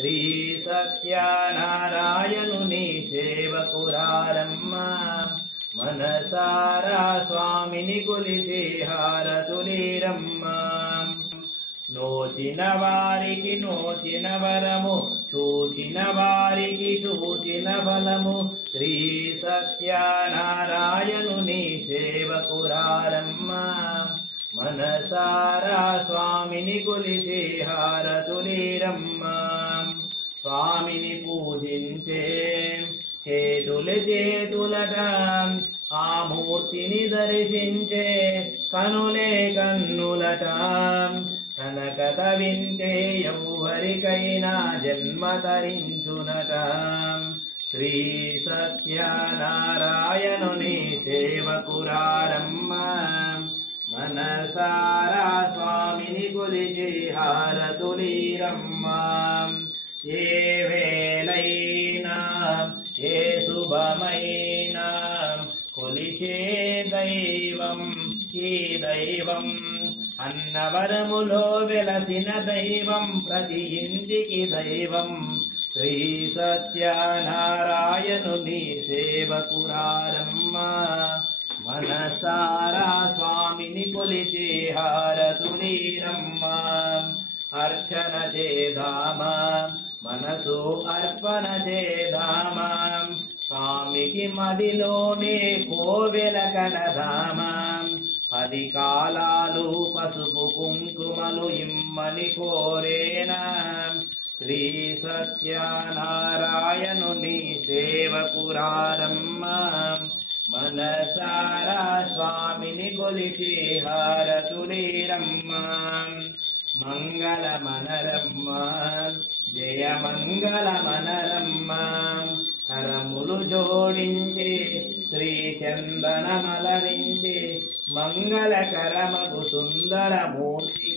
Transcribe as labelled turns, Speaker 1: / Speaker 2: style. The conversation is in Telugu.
Speaker 1: శ్రీ సత్యనారాయణుని సేవకురారమ్మ మనసారా స్వామిని కొలిసి హారతులీరమ్మ. నోచిన వారికి నోచిన వరము చూచిన వారికి చూచిన ఫలము. శ్రీ సత్యనారాయణుని సేవకురారమ్మ మనసారా స్వామిని కొలిసి హారతులీరమ్మ. స్వామిని పూజించే చేతులు చేతులట ఆ మూర్తిని దర్శించే కనులే కన్నులట. తన కథ వింటే ఎవ్వరికైనా జన్మ తరించునట. శ్రీ సత్యనారాయణుని సేవకురారమ్మ మనసారా స్వామిని కొలిచి హారతులీరమ్మ ఏ వేలైనా ఏ శుభమైనా కొలిచే దైవం ఈ దైవం అన్నవరములో వెలసిన దైవం ప్రతి ఇంటికి దైవం. శ్రీ సత్యనారాయణుని సేవకురారమ్మ. మనసారా స్వామిని కొలిచే హారతులీరమ్మ అర్చన చేదామా. మనసు అర్పణ చేదామా? స్వామికి మదిలోనే కోవెల కనదామా పది కాలాలు పసుపు కుంకుమలు ఇమ్మని కోరేనా? శ్రీ సత్యనారాయణుని సేవకురారమ్మ మనసారా స్వామిని కొలిచి హారతులీరమ్మ. మంగళ మనరమ్మ కరములు జోడించి శ్రీ చందనమలరించి మంగళకరమగు సుందరమూర్తి